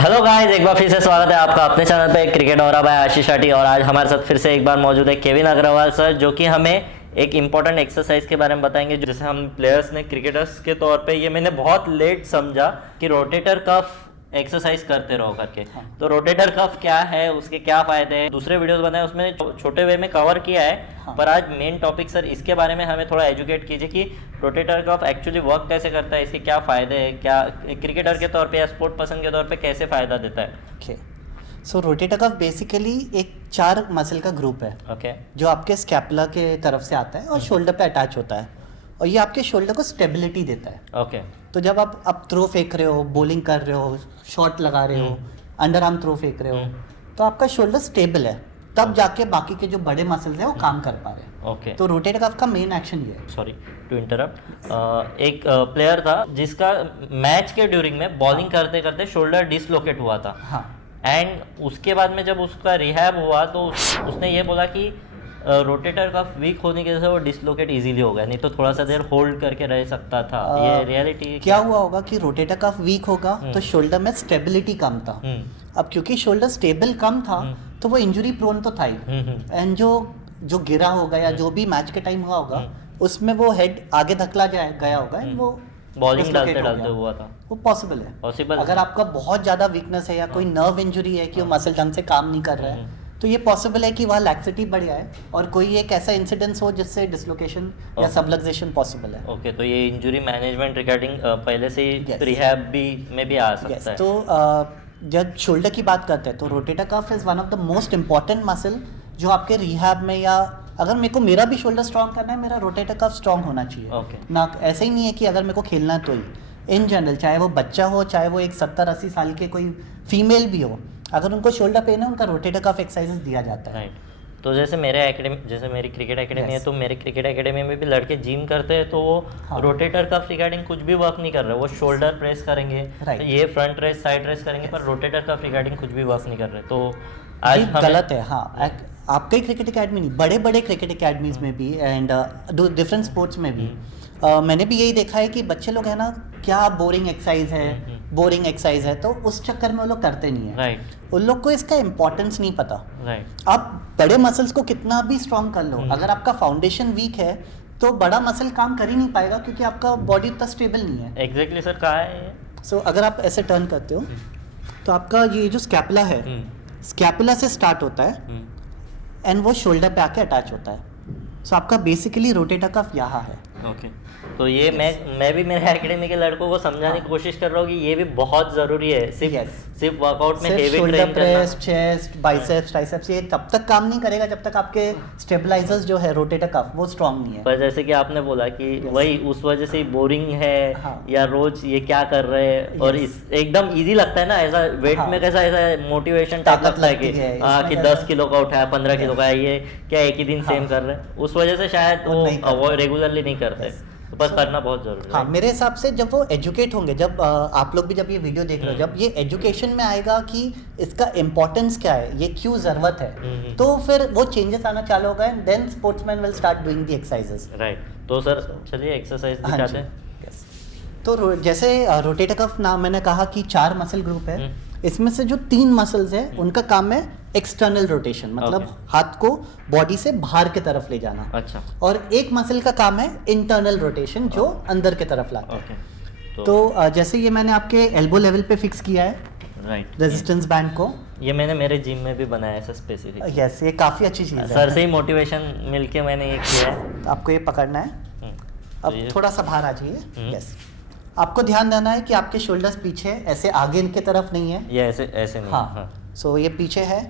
Hello guys, एक बार फिर से स्वागत है आपका अपने चैनल पे क्रिकेट और भाई आशीष शाटी। और आज हमारे साथ फिर से एक बार मौजूद है केविन अग्रवाल सर, जो कि हमें एक इम्पॉर्टेंट एक्सरसाइज के बारे में बताएंगे। जैसे हम प्लेयर्स ने क्रिकेटर्स के तौर पे, ये मैंने बहुत लेट समझा कि रोटेटर कफ एक्सरसाइज करते रहो करके। तो रोटेटर कफ क्या है, उसके क्या फायदे हैं, दूसरे वीडियोस बनाए उसमें छोटे वे में कवर किया है। पर आज मेन टॉपिक सर इसके बारे में हमें थोड़ा एजुकेट कीजिए कि रोटेटर कफ एक्चुअली वर्क कैसे करता है, इसके क्या फायदे हैं, क्या क्रिकेटर के तौर पे या स्पोर्ट पर्सन के तौर पे कैसे फायदा देता है। ओके, सो रोटेटर कफ बेसिकली एक 4 मसल का ग्रुप है। ओके, जो आपके स्कैपुला के तरफ से आता है और शोल्डर पे अटैच होता है, और ये आपके शोल्डर को स्टेबिलिटी देता है। ओके, तो जब आप थ्रो फेंक रहे हो, बॉलिंग कर रहे हो, शॉट लगा रहे हो, अंडर आर्म थ्रो फेंक रहे हो, तो आपका शोल्डर स्टेबल है, तब जाके बाकी के जो बड़े मसल्स हैं वो काम कर पा रहे हैं। ओके। तो रोटेटर कफ का मेन एक्शन ये है। सॉरी टू इंटरप्ट, एक प्लेयर था जिसका मैच के ड्यूरिंग में बॉलिंग करते करते शोल्डर डिसलोकेट हुआ था। हाँ, एंड उसके बाद में जब उसका रिहैब हुआ तो उसने ये बोला कि रोटेटर कफ वीक होने की वजह से वो डिसलोकेट इजीली हो गया, नहीं तो थोड़ा सा देर होल्ड करके रह सकता था। ये रियलिटी क्या हुआ होगा कि रोटेटर कफ वीक होगा तो शोल्डर में स्टेबिलिटी कम था। अब क्योंकि शोल्डर स्टेबल कम था तो वो इंजरी प्रोन तो था ही, एंड जो गिरा होगा या जो भी मैच के टाइम हुआ होगा उसमें वो हेड आगे धकला गया होगा, एंड वो बॉलिंग डालते डालते हुआ था। वो पॉसिबल है। पॉसिबल अगर आपका बहुत ज़्यादा वीकनेस है या कोई नर्व इंजरी है कि वो मसल ढंग से काम नहीं कर रहा है, तो ये पॉसिबल है कि वहाँ लैक्सिटी बढ़ जाए और कोई एक ऐसा इंसिडेंस हो जिससे डिसलोकेशन या सबलक्सेशन पॉसिबल है। ओके, तो ये इंजरी मैनेजमेंट रिगार्डिंग पहले से ही रिहैब भी में भी आ सकता है। तो जब शोल्डर की बात करते हैं तो rotator cuff is one of the most important muscle जो आपके रिहैब में, या अगर मेरा भी शोल्डर स्ट्रॉन्ग करना है, मेरा रोटेटर कफ स्ट्रॉन्ग होना चाहिए। ओके। ना ऐसे ही नहीं है कि अगर मेरे को खेलना है तो ही, इन जनरल चाहे वो बच्चा हो, चाहे वो एक 70-80 साल के कोई फीमेल भी हो, अगर उनको शोल्डर पेन है उनका रोटेटर कफ एक्सरसाइजेस दिया जाता है। राइट। तो जैसे मेरी क्रिकेट एकेडमी है, तो मेरे क्रिकेट एकेडमी में भी लड़के जिम करते हैं, तो वो रोटेटर कफ रिगार्डिंग कुछ भी वर्क नहीं कर रहे, वो शोल्डर प्रेस करेंगे, तो ये फ्रंट रेस साइड रेस करेंगे, पर रोटेटर कफ रिगार्डिंग कुछ भी वर्क नहीं कर रहे। तो आज गलत है। हाँ, आपका ही क्रिकेट एकेडमी नहीं, बड़े बड़े क्रिकेट एकेडमीज में भी एंड डिफरेंट स्पोर्ट्स में भी मैंने भी यही देखा है कि बच्चे लोग है ना, क्या बोरिंग एक्सरसाइज है, तो उस चक्कर में वो लोग करते नहीं है। राइट। उन लोग को इसका इंपॉर्टेंस नहीं पता। राइट। आप बड़े मसल्स को कितना भी स्ट्रॉन्ग कर लो, अगर आपका फाउंडेशन वीक है तो बड़ा मसल काम कर ही नहीं पाएगा, क्योंकि आपका बॉडी इतना स्टेबल नहीं है। एग्जैक्टली सर, कहाँ है ये? सो अगर आप ऐसे टर्न करते हो तो आपका ये जो स्कैपुला है, स्कैपुला से स्टार्ट होता है एंड वो शोल्डर पे आके अटैच होता है। सो आपका बेसिकली रोटेटर कफ यहाँ है। ओके। तो ये मैं भी मेरे एकेडमी के लड़कों को समझाने की कोशिश कर रहा हूँ कि ये भी बहुत जरूरी है। सिर्फ वर्कआउट में हेवी ट्रेन करना, चेस्ट, बाइसेप्स, ट्राइसेप्स, ये तब तक काम नहीं करेगा जब तक आपके स्टेबलाइजर्स जो है रोटेटर कफ वो स्ट्रांग नहीं है। पर जैसे कि आपने बोला कि वही उस वजह से बोरिंग है, या रोज ये क्या कर रहे हैं, और इस एकदम इजी लगता है ना, ऐसा वेट में कैसा ऐसा मोटिवेशन ताकत लगता है कि 10 किलो का उठाया, 15 किलो का, ये क्या एक ही दिन सेम कर रहे हैं, उस वजह से शायद वो रेगुलरली नहीं करते। तो बस करना बहुत जरूरी है। हाँ, मेरे हिसाब से जब वो एजुकेट होंगे, जब आप लोग भी जब ये वीडियो देख रहे हो, जब ये एजुकेशन में आएगा कि इसका इम्पोर्टेंस क्या है, ये क्यों जरूरत है, तो फिर वो चेंजेस आना चालू होगा, and then sportsman will start doing the exercises. Right. तो सर चलिए एक्सरसाइज दिखाते हैं। तो जैसे रोटेटर कफ नाम मैंने कहा कि 4 मसल ग्रुप है, इसमें से जो 3 मसल्स है उनका काम है एक्सटर्नल रोटेशन, मतलब हाथ को बॉडी से बाहर की तरफ ले जाना। अच्छा। और एक मसल का काम है इंटरनल रोटेशन, जो अंदर की तरफ लाता है। तो जैसे ये मैंने आपके एल्बो लेवल पे फिक्स किया है, राइट, रेजिस्टेंस बैंड को। ये मैंने मेरे जिम में भी बनाया है स्पेसिफिक। यस, ये काफ़ी अच्छी चीज़ है। सर से ही मोटिवेशन मिलके मैंने ये किया है। तो आपको ये पकड़ना है। अब थोड़ा सा बाहर आ जाइए। यस, आपको ध्यान देना है कि आपके शोल्डर्स पीछे, ऐसे आगे की तरफ नहीं है, ये ऐसे नहीं। हाँ। सो ये पीछे है,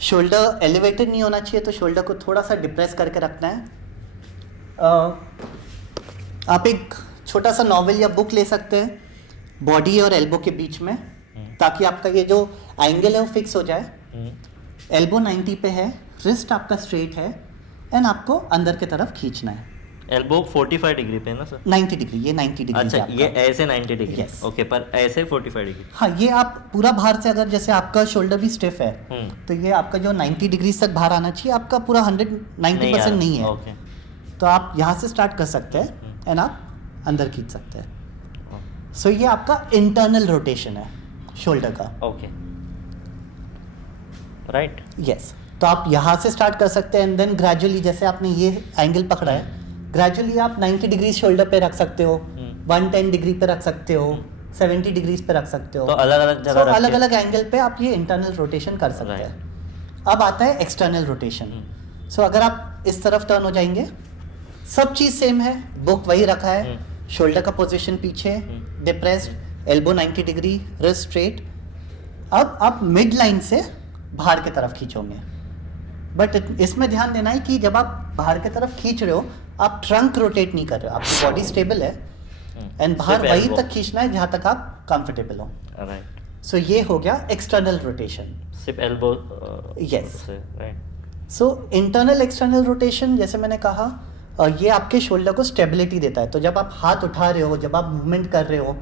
शोल्डर एलिवेटेड नहीं होना चाहिए, तो शोल्डर को थोड़ा सा डिप्रेस करके रखना है। आप एक छोटा सा नॉवेल या बुक ले सकते हैं बॉडी और एल्बो के बीच में, ताकि आपका ये जो एंगल है वो फिक्स हो जाए। एल्बो 90 पे है, रिस्ट आपका स्ट्रेट है, एंड आपको अंदर की तरफ खींचना है। एल्बो 45 डिग्री पे है ना सर? 90 डिग्री, ये 90 डिग्री। अच्छा, ये ऐसे 90 डिग्री। ओके, पर ऐसे 45 डिग्री। हाँ, ये आप पूरा बाहर से, अगर जैसे आपका शोल्डर भी स्टिफ है, तो ये आपका जो 90 डिग्री तक बाहर आना चाहिए, आपका पूरा 90% नहीं है। ओके। तो आप यहाँ से स्टार्ट कर सकते हैं एंड आप अंदर खींच सकते हैं। सो ये आपका इंटरनल रोटेशन है, शोल्डर का। Okay, right. यस, तो आप यहाँ से स्टार्ट कर सकते हैं एंड देन ग्रेजुअली, जैसे आपने ये एंगल पकड़ा है, ग्रेजुअली आप 90 डिग्री शोल्डर पे रख सकते हो, 110 डिग्री पे रख सकते हो, 70 डिग्रीज पे रख सकते हो। तो अलग अलग जगह रख के- अलग अलग एंगल पे आप ये इंटरनल रोटेशन कर सकते हैं। अब आता है एक्सटर्नल रोटेशन। सो अगर आप इस तरफ टर्न हो जाएंगे, सब चीज़ सेम है, बुक वही रखा है, शोल्डर का पोजीशन पीछे, depressed, elbow 90 degree, wrist straight. अब आप मिड लाइन से बाहर की तरफ खींचोगे, बट इसमें ध्यान देना है कि जब आप बाहर की तरफ खींच रहे हो, आप ट्रंक रोटेट नहीं कर रहे हो, आपकी बॉडी स्टेबल है एंड बाहर सिर्फ वहीं elbow। तक खींचना है जहाँ तक आप कंफर्टेबल हो। राइट, सो ये हो गया एक्सटर्नल रोटेशन। सिर्फ elbow. Yes. Right. So internal external rotation, जैसे मैंने कहा, ये आपके शोल्डर को स्टेबिलिटी देता है। तो जब आप हाथ उठा रहे हो, जब आप मूवमेंट कर रहे हो,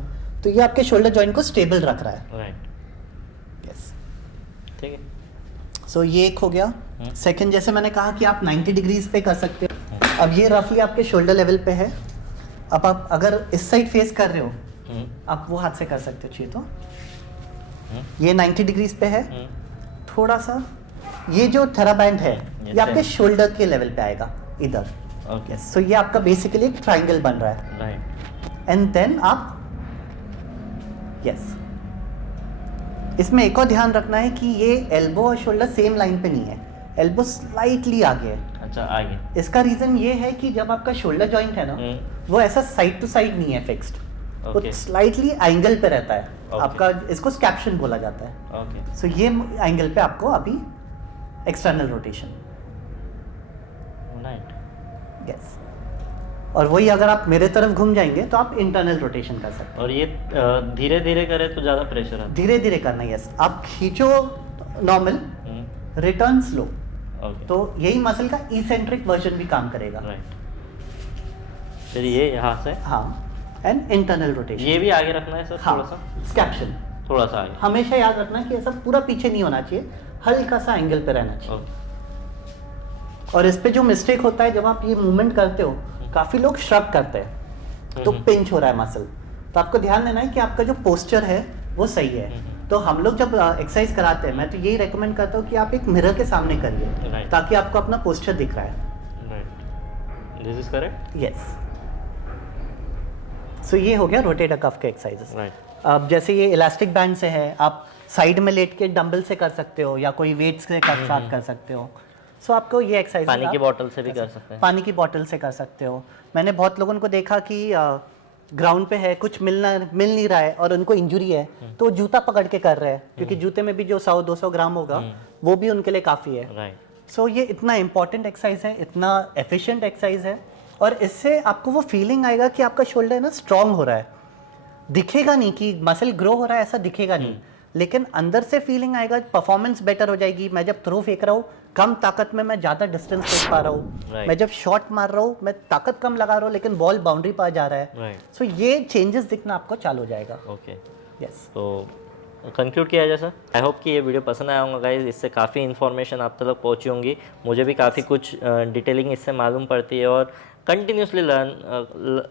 तो ये आपके शोल्डर जॉइंट को स्टेबल रख रहा है। राइट, यस, ठीक है। सो ये एक हो गया। सेकंड, जैसे मैंने कहा कि आप 90 डिग्रीज पे कर सकते हो। अब ये रफली आपके शोल्डर लेवल पे है। अब आप अगर इस साइड फेस कर रहे हो, आप वो हाथ से कर सकते हो, चाहिए तो। ये 90 डिग्रीज पे है। थोड़ा सा ये जो थेराबैंड है, ये आपके शोल्डर के लेवल पे आएगा इधर। ओके, सो ये आपका बेसिकली एक ट्राइंगल बन रहा है राइट। एंड देन आप, यस, इसमें एक और ध्यान रखना है कि ये एल्बो और शोल्डर सेम लाइन पे नहीं है, एल्बो स्लाइटली आगे है। अच्छा, आगे। इसका रीजन ये है कि जब आपका शोल्डर जॉइंट है ना, वो ऐसा साइड टू साइड नहीं है फिक्स्ड, वो ओके, स्लाइटली एंगल पे रहता है। Okay. आपका इसको स्कैप्शन बोला जाता है। ओके, सो ये एंगल पे आपको अभी एक्सटर्नल रोटेशन, राइट। यस। और वही अगर आप मेरे तरफ घूम जाएंगे तो आप इंटरनल रोटेशन कर सकते और ये धीरे धीरे करे तो ज़्यादा प्रेशर आता हैं। धीरे धीरे करना, यस। आप खींचो नॉर्मल, है। रिटर्न स्लो, ओके, तो यही मसल का इसेंट्रिक वर्जन भी काम करेगा। राइट। फिर ये यहाँ से हाँ, एंड इंटरनल रोटेशन। ये भी आगे रखना है सर, हाँ, थोड़ा सा, स्कैप्शन। थोड़ा सा आगे। हमेशा याद रखना कि ऐसा पूरा पीछे नहीं होना चाहिए, हल्का सा एंगल पे रहना चाहिए। ओके, और इस पे जो मिस्टेक होता है, जब आप ये मूवमेंट करते हो, काफी लोग श्रग करते हैं, तो पिंच हो रहा है मसल। तो आपको ध्यान देना है कि आपका जो पोस्चर है वो सही है। तो हम लोग जब एक्सरसाइज कराते हैं, मैं तो यही रेकमेंड करता हूँ कि आप एक मिरर के सामने करिए, Right. ताकि आपको अपना पोस्चर दिख रहा है। Right, this is correct. Yes, so ये हो गया रोटेटर कफ के एक्सरसाइजेस। राइट, अब जैसे ये इलास्टिक बैंड से है, आप साइड में लेट के डंबल से कर सकते हो या कोई वेट्स के साथ कर सकते हो। सो आपको ये एक्सरसाइज पानी की बोतल से भी कर सकते हैं। पानी की बोतल से कर सकते हो। मैंने बहुत लोगों को देखा कि ग्राउंड पे है, कुछ मिल नहीं रहा है और उनको इंजरी है, तो जूता पकड़ के कर रहे हैं, क्योंकि जूते में भी जो 100-200 ग्राम होगा वो भी उनके लिए काफ़ी है। राइट, सो ये इतना इंपॉर्टेंट एक्सरसाइज है, इतना एफिशिएंट एक्सरसाइज है, और इससे आपको वो फीलिंग आएगा कि आपका शोल्डर ना स्ट्रांग हो रहा है। दिखेगा नहीं कि मसल ग्रो हो रहा है, ऐसा दिखेगा नहीं, लेकिन अंदर से फीलिंग आएगा, परफॉर्मेंस बेटर हो जाएगी। मैं जब थ्रो फेंक रहा हूँ, कम ताकत में मैं ज़्यादा डिस्टेंस फेंक पा रहा हूँ। Right. मैं जब शॉट मार रहा हूँ, मैं ताकत कम लगा रहा हूँ, लेकिन बॉल बाउंड्री पर जा रहा है। राइट, सो ये चेंजेस दिखना आपको चालू हो जाएगा। ओके। यस, तो कंक्लूड किया जाए सर, आई होप कि ये वीडियो पसंद आया होगा गाइज। इससे काफ़ी इन्फॉर्मेशन आप तक पहुँची होंगी, मुझे भी काफ़ी कुछ डिटेलिंग इससे मालूम पड़ती है, और कंटिन्यूसली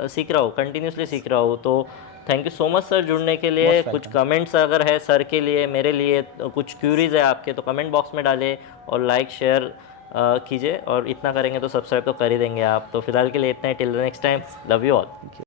सीख रहा हूँ, कंटिन्यूसली सीख रहा हूँ। तो thank you so much sir जुड़ने के लिए। Most कुछ कमेंट्स अगर है सर के लिए, मेरे लिए, कुछ क्यूरीज है आपके, तो कमेंट बॉक्स में डालिए और लाइक शेयर कीजिए, और इतना करेंगे तो सब्सक्राइब तो कर ही देंगे आप। तो फिलहाल के लिए इतना ही, till the next time, love you all.